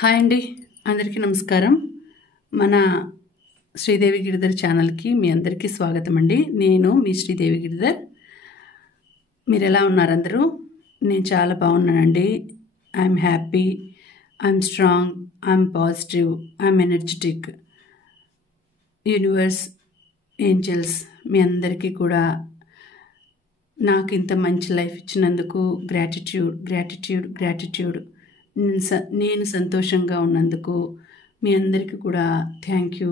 Hi అండి, అందరికీ నమస్కారం. మన శ్రీదేవి గిరిధర్ ఛానల్కి మీ అందరికీ స్వాగతం అండి. నేను మీ శ్రీదేవి గిరిధర్. మీరు ఎలా ఉన్నారు అందరూ? నేను చాలా బాగున్నానండి. I'm happy, I'm strong, I'm positive, I'm energetic. Universe, angels మీ అందరికీ కూడా నాకు ఇంత మంచి లైఫ్ ఇచ్చినందుకు గ్రాటిట్యూడ్ గ్రాటిట్యూడ్ గ్రాటిట్యూడ్. నేను సంతోషంగా ఉన్నందుకు మీ అందరికీ కూడా thank you,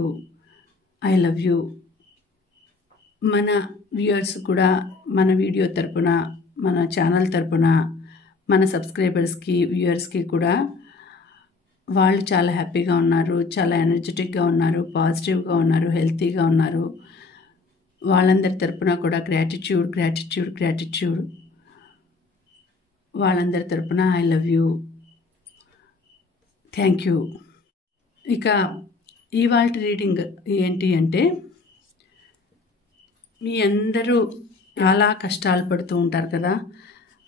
I love you. మన వ్యూయర్స్ కూడా మన వీడియో తరపున, మన ఛానల్ తరపున, మన సబ్స్క్రైబర్స్కి, వ్యూయర్స్కి కూడా వాళ్ళు చాలా హ్యాపీగా ఉన్నారు, చాలా ఎనర్జెటిక్గా ఉన్నారు, పాజిటివ్గా ఉన్నారు, హెల్తీగా ఉన్నారు. వాళ్ళందరి తరపున కూడా గ్రాటిట్యూడ్ గ్రాటిట్యూడ్ గ్రాటిట్యూడ్. వాళ్ళందరి తరపున I love you, thank you. ఇక ఇవాళ రీడింగ్ ఏంటి అంటే, మీ అందరూ చాలా కష్టాలు పడుతూ ఉంటారు కదా,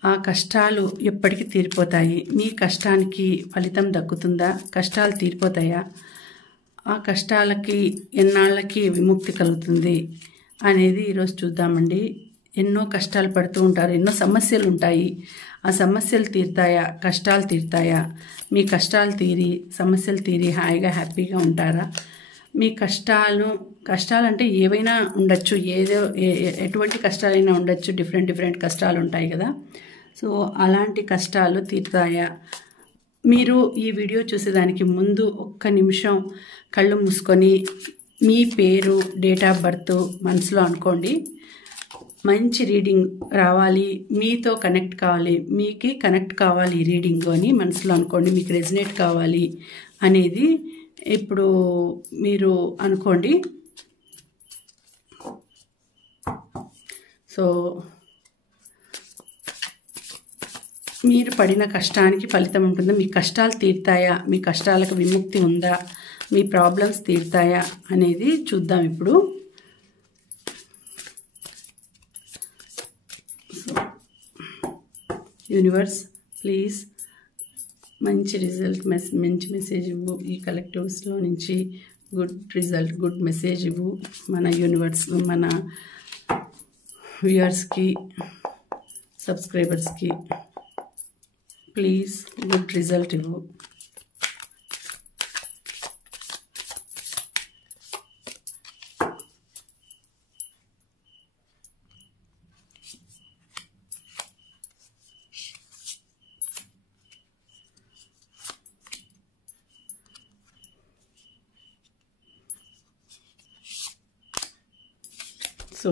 ఆ కష్టాలు ఎప్పటికీ తీరిపోతాయి. మీ కష్టానికి ఫలితం దక్కుతుందా? కష్టాలు తీరిపోతాయా? ఆ కష్టాలకి ఎన్నాళ్ళకి విముక్తి కలుగుతుంది అనేది ఈరోజు చూద్దామండి. ఎన్నో కష్టాలు పడుతూ ఉంటారు, ఎన్నో సమస్యలు ఉంటాయి. ఆ సమస్యలు తీరుతాయా? కష్టాలు తీరుతాయా? మీ కష్టాలు తీరి, సమస్యలు తీరి హాయిగా హ్యాపీగా ఉంటారా? మీ కష్టాలు అంటే ఏవైనా ఉండొచ్చు, ఎటువంటి కష్టాలైనా ఉండొచ్చు. డిఫరెంట్ కష్టాలు ఉంటాయి కదా. సో అలాంటి కష్టాలు తీరుతాయా? మీరు ఈ వీడియో చూసేదానికి ముందు ఒక్క నిమిషం కళ్ళు మూసుకొని మీ పేరు, డేట్ ఆఫ్ బర్త్ మనసులో అనుకోండి. మంచి రీడింగ్ రావాలి, మీతో కనెక్ట్ కావాలి, మీకు కనెక్ట్ కావాలి ఈ రీడింగ్ అని మనసులో అనుకోండి. మీకు రెజనేట్ కావాలి అనేది ఇప్పుడు మీరు అనుకోండి. సో మీరు పడిన కష్టానికి ఫలితం ఉంటుందా? మీ కష్టాలు తీరుతాయా? మీ కష్టాలకు విముక్తి ఉందా? మీ ప్రాబ్లమ్స్ తీరుతాయా అనేది చూద్దాం ఇప్పుడు. యూనివర్స్ ప్లీజ్ మంచి రిజల్ట్, మంచి మెసేజ్ ఇవ్వు. ఈ కలెక్టివ్స్లో నుంచి గుడ్ రిజల్ట్, గుడ్ మెసేజ్ ఇవ్వు మన యూనివర్స్, మన వ్యూయర్స్కి, సబ్స్క్రైబర్స్కి. ప్లీజ్ గుడ్ రిజల్ట్ ఇవ్వు. సో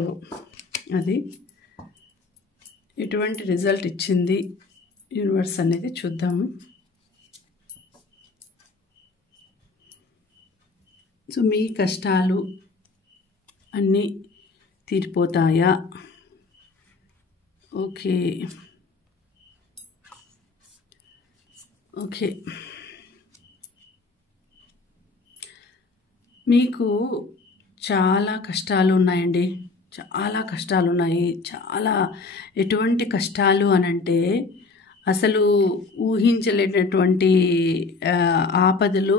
అది ఎటువంటి రిజల్ట్ ఇచ్చింది యూనివర్స్ అనేది చూద్దాము. సో మీ కష్టాలు అన్నీ తీరిపోతాయా? ఓకే. మీకు చాలా కష్టాలు ఉన్నాయండి, చాలా కష్టాలు ఉన్నాయి. ఎటువంటి కష్టాలు అనంటే అసలు ఊహించలేనటువంటి ఆపదలు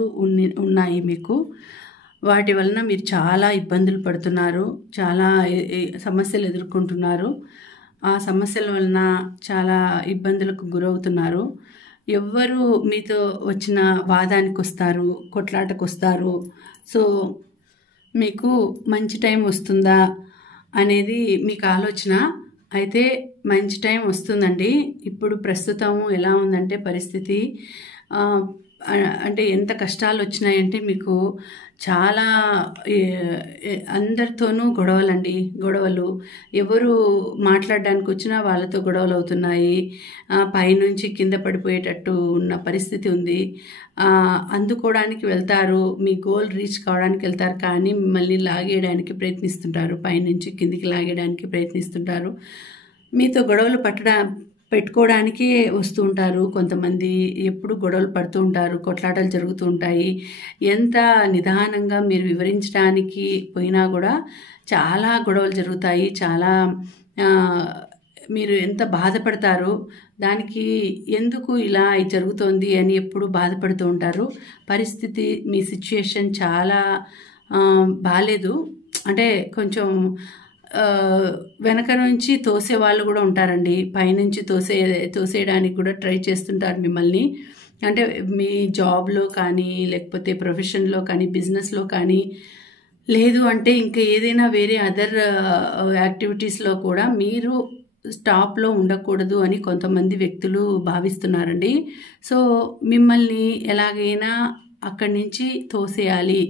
ఉన్నాయి మీకు. వాటి వలన మీరు చాలా ఇబ్బందులు పడుతున్నారు, చాలా సమస్యలు ఎదుర్కొంటున్నారు. ఆ సమస్యల వలన చాలా ఇబ్బందులకు గురవుతున్నారు. ఎవ్వరు మీతో వచ్చిన వాదానికి వస్తారు, కొట్లాటకు వస్తారు. సో మీకు మంచి టైం వస్తుందా అనేది మీకు ఆలోచన. అయితే మంచి టైం వస్తుందండి. ఇప్పుడు ప్రస్తుతం ఎలా ఉందంటే పరిస్థితి, అంటే ఎంత కష్టాలు వచ్చినాయంటే మీకు చాలా అందరితోనూ గొడవలు. ఎవరు మాట్లాడడానికి వచ్చినా వాళ్ళతో గొడవలు అవుతున్నాయి. పైనుంచి కింద పడిపోయేటట్టు ఉన్న పరిస్థితి ఉంది. అందుకోవడానికి వెళ్తారు, మీ గోల్ రీచ్ కావడానికి వెళ్తారు, కానీ మిమ్మల్ని లాగేయడానికి ప్రయత్నిస్తుంటారు, పైనుంచి కిందికి లాగేయడానికి ప్రయత్నిస్తుంటారు. మీతో గొడవలు పెట్టుకోవడానికే వస్తూ ఉంటారు కొంతమంది. ఎప్పుడు గొడవలు పడుతూ ఉంటారు, కొట్లాటలు జరుగుతూ ఉంటాయి. ఎంత నిదానంగా మీరు వివరించడానికి పోయినా కూడా చాలా గొడవలు జరుగుతాయి. చాలా మీరు ఎంత బాధపడతారో, దానికి ఎందుకు ఇలా జరుగుతోంది అని ఎప్పుడు బాధపడుతూ ఉంటారు. పరిస్థితి, మీ సిచ్యుయేషన్ చాలా బాలేదు. అంటే కొంచెం వెనక నుంచి తోసే వాళ్ళు కూడా ఉంటారండి. పైనుంచి తోసేయడానికి కూడా ట్రై చేస్తుంటారు మిమ్మల్ని. అంటే మీ జాబ్లో కానీ, లేకపోతే ప్రొఫెషన్లో కానీ, బిజినెస్లో కానీ, లేదు అంటే ఇంకా ఏదైనా వేరే అదర్ యాక్టివిటీస్లో కూడా మీరు స్టాప్లో ఉండకూడదు అని కొంతమంది వ్యక్తులు భావిస్తున్నారండి. సో మిమ్మల్ని ఎలాగైనా అక్కడి నుంచి తోసేయాలి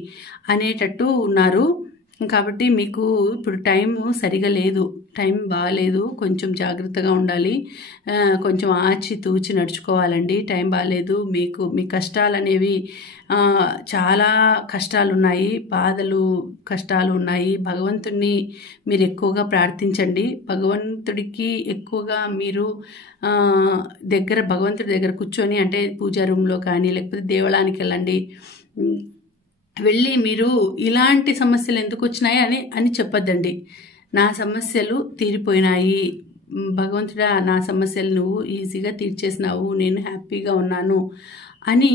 అనేటట్టు ఉన్నారు. కాబట్టి మీకు ఇప్పుడు టైం సరిగా లేదు, టైం బాగాలేదు, కొంచెం జాగ్రత్తగా ఉండాలి, కొంచెం ఆచి తూచి నడుచుకోవాలండి. టైం బాగాలేదు, మీ కష్టాలు అనేవి చాలా కష్టాలు ఉన్నాయి, బాధలు కష్టాలు ఉన్నాయి. భగవంతుణ్ణి మీరు ఎక్కువగా ప్రార్థించండి. భగవంతుడికి ఎక్కువగా మీరు భగవంతుడి దగ్గర కూర్చొని, అంటే పూజా రూమ్లో కానీ లేకపోతే దేవాలయానికి వెళ్ళి మీరు ఇలాంటి సమస్యలు ఎందుకు వచ్చినాయి అని చెప్పొద్దండి. నా సమస్యలు తీరిపోయినాయి, భగవంతుడా నా సమస్యలు నువ్వు ఈజీగా తీర్చేసినావు, నేను హ్యాపీగా ఉన్నాను అని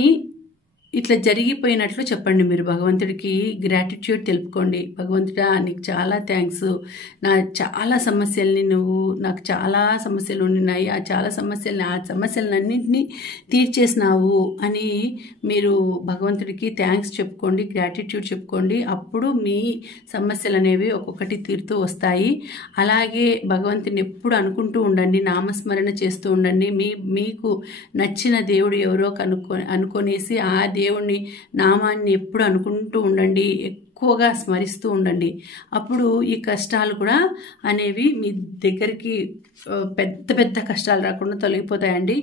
ఇట్లా జరిగిపోయినట్లు చెప్పండి. మీరు భగవంతుడికి గ్రాటిట్యూడ్ తెలుపుకోండి. భగవంతుడా నీకు చాలా థ్యాంక్స్, నాకు చాలా సమస్యలు ఉన్నాయి, ఆ సమస్యలన్నింటినీ తీర్చేసినావు అని మీరు భగవంతుడికి థ్యాంక్స్ చెప్పుకోండి, గ్రాటిట్యూడ్ చెప్పుకోండి. అప్పుడు మీ సమస్యలు అనేవి ఒక్కొక్కటి తీరుతూ వస్తాయి. అలాగే భగవంతుని ఎప్పుడు అనుకుంటూ ఉండండి, నామస్మరణ చేస్తూ ఉండండి. మీకు నచ్చిన దేవుడు ఎవరో అనుకొనేసి ఆ దేవుని నామాన్ని ఎప్పుడు అనుకుంటూ ఉండండి, ఎక్కువగా స్మరిస్తూ ఉండండి. అప్పుడు ఈ కష్టాలు కూడా అనేవి మీ దగ్గరికి పెద్ద పెద్ద కష్టాలు రాకుండా తొలగిపోతాయండి.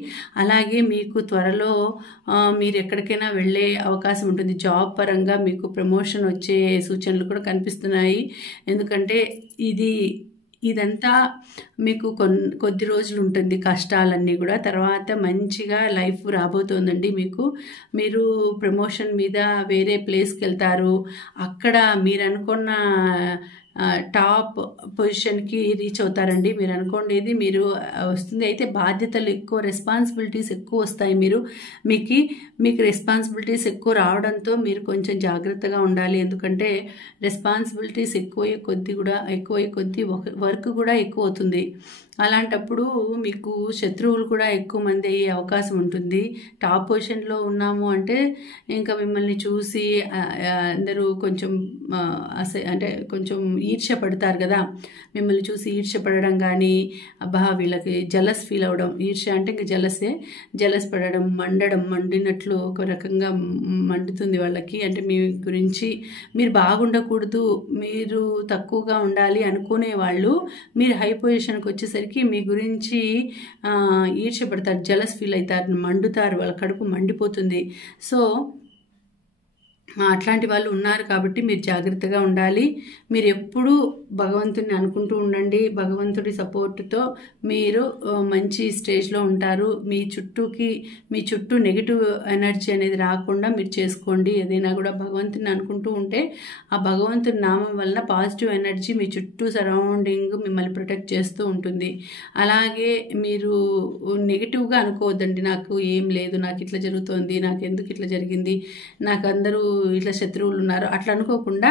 అలాగే మీకు త్వరలో మీరు ఎక్కడికైనా వెళ్ళే అవకాశం ఉంటుంది. జాబ్ పరంగా మీకు ప్రమోషన్ వచ్చే సూచనలు కూడా కనిపిస్తున్నాయి. ఎందుకంటే ఇదంతా మీకు కొద్ది రోజులు ఉంటుంది కష్టాలన్నీ కూడా. తర్వాత మంచిగా లైఫ్ రాబోతోందండి మీకు. మీరు ప్రమోషన్ మీద వేరే ప్లేస్కి వెళ్తారు. అక్కడ మీరు అనుకున్న టాప్ పొజిషన్కి రీచ్ అవుతారండి. మీరు అనుకోండి మీరు వస్తుంది. అయితే బాధ్యతలు ఎక్కువ, రెస్పాన్సిబిలిటీస్ ఎక్కువ వస్తాయి. మీకు రెస్పాన్సిబిలిటీస్ ఎక్కువ రావడంతో మీరు కొంచెం జాగ్రత్తగా ఉండాలి. ఎందుకంటే రెస్పాన్సిబిలిటీస్ ఎక్కువయ్యే కొద్దీ వర్క్ కూడా ఎక్కువ అవుతుంది. అలాంటప్పుడు మీకు శత్రువులు కూడా ఎక్కువ మంది అయ్యే అవకాశం ఉంటుంది. టాప్ పొజిషన్లో ఉన్నాము అంటే ఇంకా మిమ్మల్ని చూసి అందరూ కొంచెం అంటే కొంచెం ఈర్ష్య పడతారు కదా. మిమ్మల్ని చూసి ఈర్ష్య పడడం కానీ, అబ్బా వీళ్ళకి జలస్ ఫీల్ అవ్వడం, ఈర్ష్య అంటే ఇంకా జలస్ పడడం, మండినట్లు ఒక రకంగా మండుతుంది వాళ్ళకి. అంటే మీ గురించి మీరు బాగుండకూడదు, మీరు తక్కువగా ఉండాలి అనుకునే వాళ్ళు మీరు హై పొజిషన్కి వచ్చేసరికి మీ గురించి ఈర్ష్య పడతారు, జలస్ ఫీల్ అవుతారు, మండుతారు, వాళ్ళ కడుపు మండిపోతుంది. సో అట్లాంటి వాళ్ళు ఉన్నారు కాబట్టి మీరు జాగ్రత్తగా ఉండాలి. మీరు ఎప్పుడూ భగవంతుని అనుకుంటూ ఉండండి. భగవంతుడి సపోర్టుతో మీరు మంచి స్టేజ్లో ఉంటారు. మీ చుట్టూ నెగిటివ్ ఎనర్జీ అనేది రాకుండా మీరు చేసుకోండి. ఏదైనా కూడా భగవంతుని అనుకుంటూ ఉంటే ఆ భగవంతుని నామం వలన పాజిటివ్ ఎనర్జీ మీ చుట్టూ సరౌండింగ్ మిమ్మల్ని ప్రొటెక్ట్ చేస్తూ ఉంటుంది. అలాగే మీరు నెగిటివ్గా అనుకోవద్దండి, నాకు ఏం లేదు, నాకు ఇట్లా జరుగుతోంది, నాకు ఎందుకు ఇట్లా జరిగింది, నాకు అందరూ ఇట్లా శత్రువులు ఉన్నారు అట్లా అనుకోకుండా,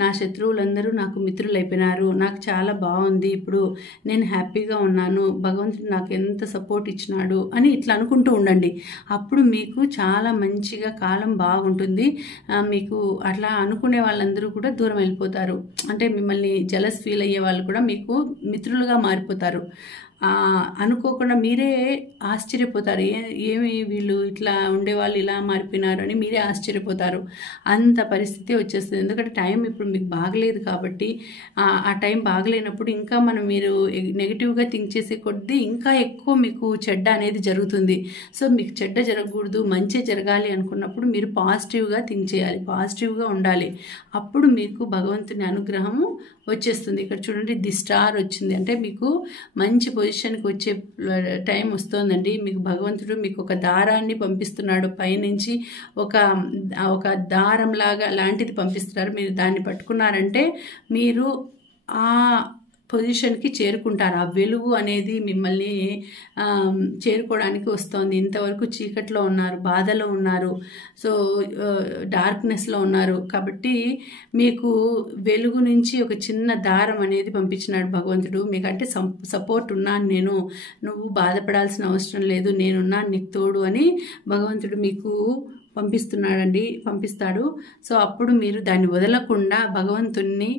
నా శత్రువులందరూ నాకు మిత్రులు అయిపోయినారు, నాకు చాలా బాగుంది, ఇప్పుడు నేను హ్యాపీగా ఉన్నాను, భగవంతుడు నాకు ఎంత సపోర్ట్ ఇచ్చినాడు అని ఇట్లా అనుకుంటూ ఉండండి. అప్పుడు మీకు చాలా మంచిగా కాలం బాగుంటుంది. మీకు అట్లా అనుకునే వాళ్ళందరూ కూడా దూరం వెళ్ళిపోతారు. అంటే మిమ్మల్ని జలస్ ఫీల్ అయ్యే వాళ్ళు కూడా మీకు మిత్రులుగా మారిపోతారు. అనుకోకుండా మీరే ఆశ్చర్యపోతారు, ఏమి వీళ్ళు ఇట్లా ఉండేవాళ్ళు ఇలా మారిపోయినారు అని మీరే ఆశ్చర్యపోతారు. అంత పరిస్థితి వచ్చేస్తుంది. ఎందుకంటే టైం ఇప్పుడు మీకు బాగలేదు కాబట్టి, ఆ టైం బాగలేనప్పుడు ఇంకా మీరు నెగిటివ్గా థింక్ చేసే కొద్దీ ఇంకా ఎక్కువ మీకు చెడ్డ అనేది జరుగుతుంది. సో మీకు చెడ్డ జరగకూడదు, మంచి జరగాలి అనుకున్నప్పుడు మీరు పాజిటివ్గా థింక్ చేయాలి, పాజిటివ్గా ఉండాలి. అప్పుడు మీకు భగవంతుని అనుగ్రహము వచ్చేస్తుంది. ఇక్కడ చూడండి, ది స్టార్ వచ్చింది అంటే మీకు మంచి పొజిషన్కి వచ్చే టైం వస్తుందండి. మీకు భగవంతుడు మీకు ఒక దారాన్ని పంపిస్తున్నాడు, పైనుంచి ఒక దారం లాంటిది పంపిస్తున్నారు. మీరు దాన్ని పట్టుకున్నారంటే మీరు పొజిషన్కి చేరుకుంటారు. ఆ వెలుగు అనేది మిమ్మల్ని చేరుకోవడానికి వస్తుంది. ఇంతవరకు చీకట్లో ఉన్నారు, బాధలో ఉన్నారు, సో డార్క్నెస్లో ఉన్నారు. కాబట్టి మీకు వెలుగు నుంచి ఒక చిన్న దారం అనేది పంపించినాడు భగవంతుడు. మీకంటే సపోర్ట్ ఉన్నాను నేను, నువ్వు బాధపడాల్సిన అవసరం లేదు, నేనున్నాను నీకు తోడు అని భగవంతుడు మీకు పంపిస్తాడు. సో అప్పుడు మీరు దాన్ని వదలకుండా భగవంతుణ్ణి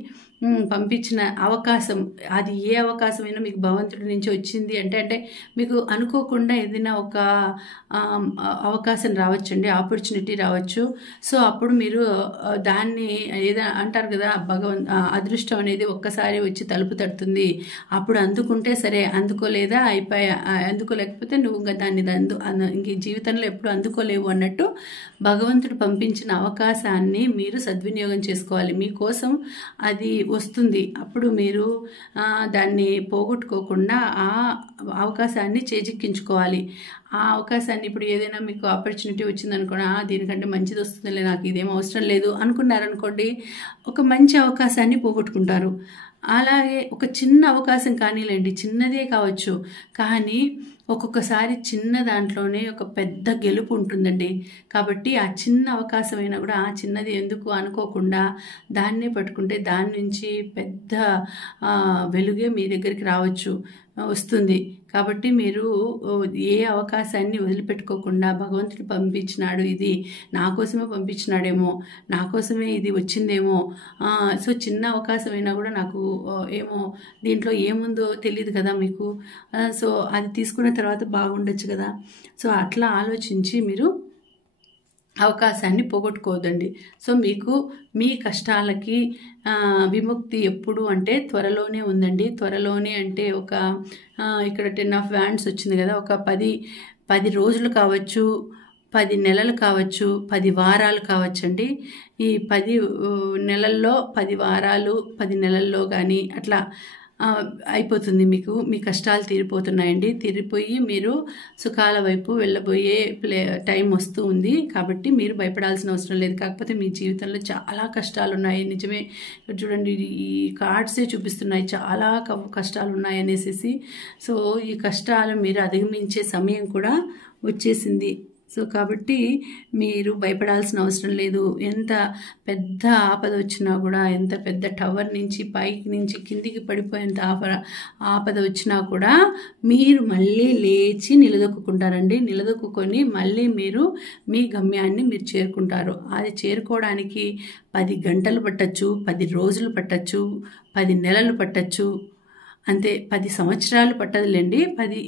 పంపించిన అవకాశం, అది ఏ అవకాశమైనా మీకు భగవంతుడి నుంచి వచ్చింది అంటే మీకు అనుకోకుండా ఏదైనా ఒక అవకాశం రావచ్చండి, ఆపర్చునిటీ రావచ్చు. సో అప్పుడు మీరు దాన్ని ఏదైనా అంటారు కదా, అదృష్టం అనేది ఒక్కసారి వచ్చి తలుపు తడుతుంది, అప్పుడు అందుకుంటే సరే, అందుకోలేదా అందుకోలేకపోతే నువ్వు ఇంకా దాన్ని ఇంక జీవితంలో ఎప్పుడు అందుకోలేవు అన్నట్టు భగవంతుడు పంపించిన అవకాశాన్ని మీరు సద్వినియోగం చేసుకోవాలి. మీకోసం అది వస్తుంది, అప్పుడు మీరు దాన్ని పోగొట్టుకోకుండా ఆ అవకాశాన్ని చేజిక్కించుకోవాలి. ఆ అవకాశాన్ని ఇప్పుడు ఏదైనా మీకు ఆపర్చునిటీ వచ్చిందనుకోండి, దీనికంటే మంచిది వస్తుందిలే, నాకు ఇదేం అవసరం లేదు అనుకున్నారనుకోండి, ఒక మంచి అవకాశాన్ని పోగొట్టుకుంటారు. అలాగే ఒక చిన్న అవకాశం కానీలేండి, చిన్నదే కావచ్చు, కానీ ఒక్కొక్కసారి చిన్న దాంట్లోనే ఒక పెద్ద గెలుపు ఉంటుందండి. కాబట్టి ఆ చిన్న అవకాశమైనా కూడా ఆ చిన్నది ఎందుకు అనుకోకుండా దాన్నే పట్టుకుంటే దాని నుంచి పెద్ద వెలుగే మీ దగ్గరికి వస్తుంది. కాబట్టి మీరు ఏ అవకాశాన్ని వదిలిపెట్టుకోకుండా భగవంతుడు పంపించినాడు, ఇది నా కోసమే పంపించినాడేమో, నా కోసమే ఇది వచ్చిందేమో, సో చిన్న అవకాశమైనా కూడా నాకు ఏమో దీంట్లో ఏముందో తెలియదు కదా మీకు, సో అది తీసుకున్న తర్వాత బాగుండొచ్చు కదా. సో అట్లా ఆలోచించి మీరు అవకాశాన్ని పోగొట్టుకోవద్దండి. సో మీకు మీ కష్టాలకి విముక్తి ఎప్పుడు అంటే త్వరలోనే ఉందండి. త్వరలోనే అంటే ఇక్కడ 10 of Wands వచ్చింది కదా, ఒక 10 రోజులు కావచ్చు, 10 నెలలు కావచ్చు, 10 వారాలు కావచ్చండి. ఈ 10 నెలల్లో 10 వారాలు 10 నెలల్లో కానీ అట్లా అయిపోతుంది, మీ కష్టాలు తీరిపోతున్నాయండి. తీరిపోయి మీరు సుఖాల వైపు వెళ్ళబోయే టైం వస్తూ ఉంది. కాబట్టి మీరు భయపడాల్సిన అవసరం లేదు. కాకపోతే మీ జీవితంలో చాలా కష్టాలు ఉన్నాయి, నిజమే. చూడండి, ఈ కార్డ్సే చూపిస్తున్నాయి చాలా కష్టాలు ఉన్నాయి అనేసి. సో ఈ కష్టాలు మీరు అధిగమించే సమయం కూడా వచ్చేసింది. సో కాబట్టి మీరు భయపడాల్సిన అవసరం లేదు. ఎంత పెద్ద ఆపద వచ్చినా కూడా, ఎంత పెద్ద టవర్ నుంచి పైకి నుంచి కిందికి పడిపోయేంత ఆపద వచ్చినా కూడా మీరు మళ్ళీ లేచి నిలదొక్కుంటారండి. నిలదొక్కుని మళ్ళీ మీరు మీ గమ్యాన్ని మీరు చేరుకుంటారు. అది చేరుకోవడానికి 10 గంటలు పట్టచ్చు, 10 రోజులు పట్టచ్చు, 10 నెలలు పట్టచ్చు, అంతే 10 సంవత్సరాలు పట్టదులేండి.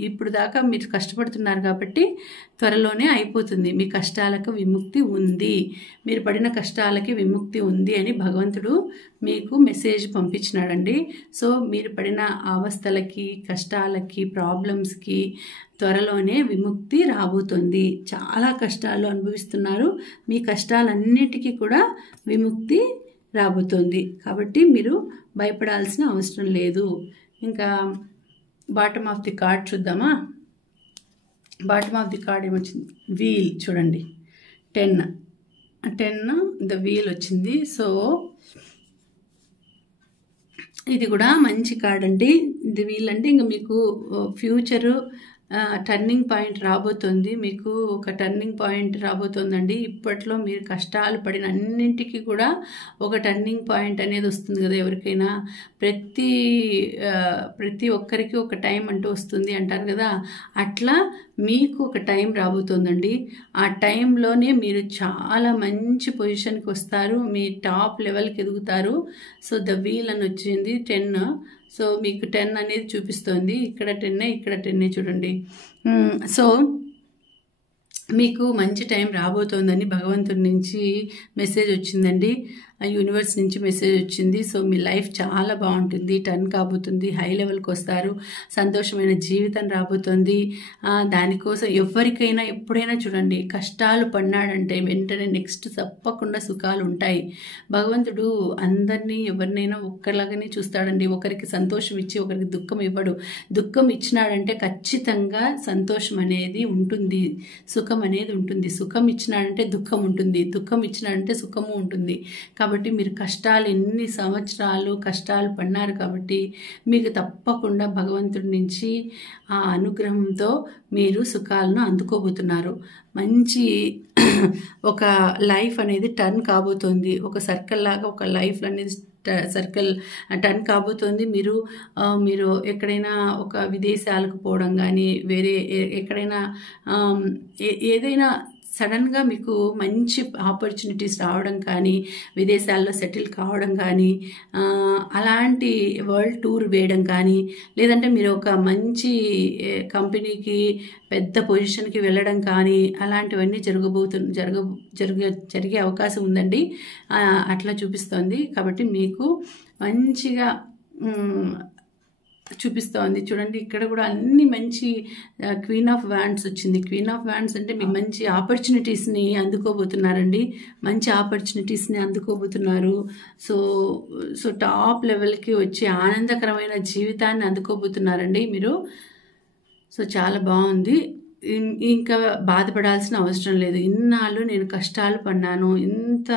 ఇప్పుడు దాకా మీరు కష్టపడుతున్నారు కాబట్టి త్వరలోనే అయిపోతుంది. మీ కష్టాలకు విముక్తి ఉంది, మీరు పడిన కష్టాలకి విముక్తి ఉంది అని భగవంతుడు మీకు మెసేజ్ పంపించినాడండి. సో మీరు పడిన అవస్థలకి, కష్టాలకి, ప్రాబ్లమ్స్కి త్వరలోనే విముక్తి రాబోతుంది. చాలా కష్టాలు అనుభవిస్తున్నారు, మీ కష్టాలన్నిటికీ కూడా విముక్తి రాబోతుంది. కాబట్టి మీరు భయపడాల్సిన అవసరం లేదు. ఇంకా బాటమ్ ఆఫ్ ది కార్డ్ చూద్దామా. బాటమ్ ఆఫ్ ది కార్డ్ ఏమొచ్చింది, వీల్ చూడండి, 10 ద వీల్ వచ్చింది. సో ఇది కూడా మంచి కార్డ్ అండి. ఇది వీల్ అంటే ఇంకా మీకు ఫ్యూచరు టర్నింగ్ పాయింట్ రాబోతుంది. మీకు ఒక టర్నింగ్ పాయింట్ రాబోతుందండి. ఇప్పట్లో మీరు కష్టాలు పడిన అన్నింటికి కూడా ఒక టర్నింగ్ పాయింట్ అనేది వస్తుంది కదా. ఎవరికైనా ప్రతి ఒక్కరికి ఒక టైం అంటూ వస్తుంది అంటారు కదా, అట్లా మీకు ఒక టైం రాబోతుందండి. ఆ టైంలోనే మీరు చాలా మంచి పొజిషన్కి వస్తారు, మీ టాప్ లెవెల్కి ఎదుగుతారు. సో ద వీల్ అని వచ్చింది 10. సో మీకు 10 అనేది చూపిస్తోంది, ఇక్కడ 10 ఇక్కడ 10 చూడండి. సో మీకు మంచి టైం రాబోతోందని భగవంతుడి నుంచి మెసేజ్ వచ్చిందండి, యూనివర్స్ నుంచి మెసేజ్ వచ్చింది. సో మీ లైఫ్ చాలా బాగుంటుంది, టర్న్ కాబోతుంది, హై లెవెల్కి వస్తారు, సంతోషమైన జీవితం రాబోతుంది. దానికోసం ఎవరికైనా ఎప్పుడైనా చూడండి, కష్టాలు పడినాడంటే వెంటనే నెక్స్ట్ తప్పకుండా సుఖాలు ఉంటాయి. భగవంతుడు అందరినీ ఎవరినైనా ఒక్కలాగానే చూస్తాడండి. ఒకరికి సంతోషం ఇచ్చి ఒకరికి దుఃఖం ఇవ్వడు. దుఃఖం ఇచ్చినాడంటే ఖచ్చితంగా సంతోషం అనేది ఉంటుంది, సుఖం అనేది ఉంటుంది. సుఖం ఇచ్చినాడంటే దుఃఖం ఉంటుంది, దుఃఖం ఇచ్చినాడంటే సుఖము ఉంటుంది. కాబట్టి మీరు కష్టాలు ఎన్ని సంవత్సరాలు కష్టాలు పడినారు కాబట్టి మీకు తప్పకుండా భగవంతుడి నుంచి ఆ అనుగ్రహంతో మీరు సుఖాలను అందుకోబోతున్నారు. మంచి ఒక లైఫ్ అనేది టర్న్ కాబోతుంది. ఒక సర్కిల్ లాగా ఒక లైఫ్ అనేది సర్కిల్ టర్న్ కాబోతుంది. మీరు ఎక్కడైనా ఒక విదేశాలకు పోవడం కానీ, వేరే ఎక్కడైనా ఏదైనా సడన్గా మీకు మంచి ఆపర్చునిటీస్ రావడం కానీ, విదేశాల్లో సెటిల్ కావడం కానీ, అలాంటి వరల్డ్ టూర్ వేయడం కానీ, లేదంటే మీరు ఒక మంచి కంపెనీకి పెద్ద పొజిషన్కి వెళ్ళడం కానీ, అలాంటివన్నీ జరిగే అవకాశం ఉందండి. అట్లా చూపిస్తోంది. కాబట్టి మీకు మంచిగా చూపిస్తోంది. చూడండి, ఇక్కడ కూడా అన్ని మంచి క్వీన్ ఆఫ్ వ్యాండ్స్ వచ్చింది. క్వీన్ ఆఫ్ వ్యాండ్స్ అంటే మీకు మంచి ఆపర్చునిటీస్ని అందుకోబోతున్నారండి. మంచి ఆపర్చునిటీస్ని అందుకోబోతున్నారు. సో టాప్ లెవెల్కి వచ్చి ఆనందకరమైన జీవితాన్ని అందుకోబోతున్నారండి మీరు. సో చాలా బాగుంది. ఇంకా బాధపడాల్సిన అవసరం లేదు. ఇన్నాళ్ళు నేను కష్టాలు పడినాను, ఇంత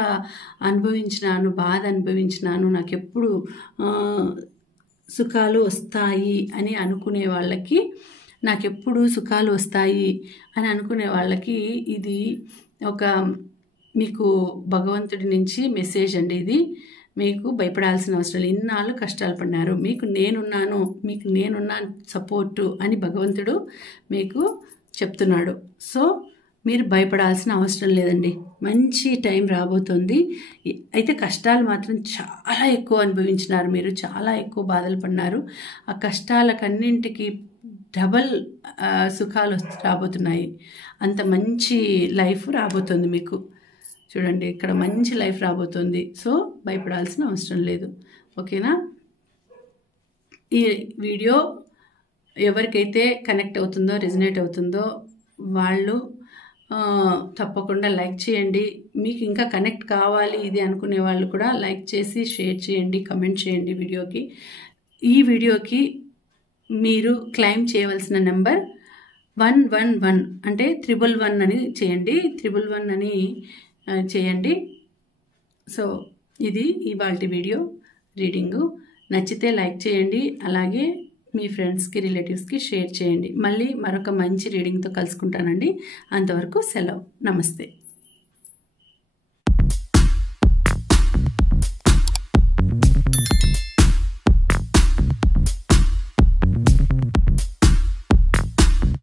అనుభవించినాను, బాధ అనుభవించినాను, నాకు ఎప్పుడు సుఖాలు వస్తాయి అని అనుకునే వాళ్ళకి, నాకెప్పుడు సుఖాలు వస్తాయి అని అనుకునే వాళ్ళకి ఇది ఒక మీకు భగవంతుడి నుంచి మెసేజ్ అండి. ఇది మీకు భయపడాల్సిన అవసరం లేదు. ఇన్నాళ్ళు కష్టాలు పడినారు, మీకు నేనున్నాను సపోర్టు అని భగవంతుడు మీకు చెప్తున్నాడు. సో మీరు భయపడాల్సిన అవసరం లేదండి. మంచి టైం రాబోతుంది. అయితే కష్టాలు మాత్రం చాలా ఎక్కువ అనుభవించినారు, మీరు చాలా ఎక్కువ బాధలు పడినారు. ఆ కష్టాలకన్నింటికి డబల్ సుఖాలు రాబోతున్నాయి. అంత మంచి లైఫ్ రాబోతుంది మీకు. చూడండి, ఇక్కడ మంచి లైఫ్ రాబోతుంది. సో భయపడాల్సిన అవసరం లేదు. ఓకేనా? ఈ వీడియో ఎవరికైతే కనెక్ట్ అవుతుందో, రెజనేట్ అవుతుందో వాళ్ళు తప్పకుండా లైక్ చేయండి. మీకు ఇంకా కనెక్ట్ కావాలి ఇది అనుకునే వాళ్ళు కూడా లైక్ చేసి షేర్ చేయండి, కమెంట్ చేయండి వీడియోకి. ఈ వీడియోకి మీరు క్లెయిమ్ చేయవలసిన నెంబర్ 111 అంటే 111 అని చేయండి. 111 అని చేయండి. సో ఇది ఇవాల్టి వీడియో రీడింగు. నచ్చితే లైక్ చేయండి, అలాగే మీ ఫ్రెండ్స్కి, రిలేటివ్స్కి షేర్ చేయండి. మళ్ళీ మరొక మంచి రీడింగ్తో కలుసుకుంటానండి. అంతవరకు సెలవు. నమస్తే.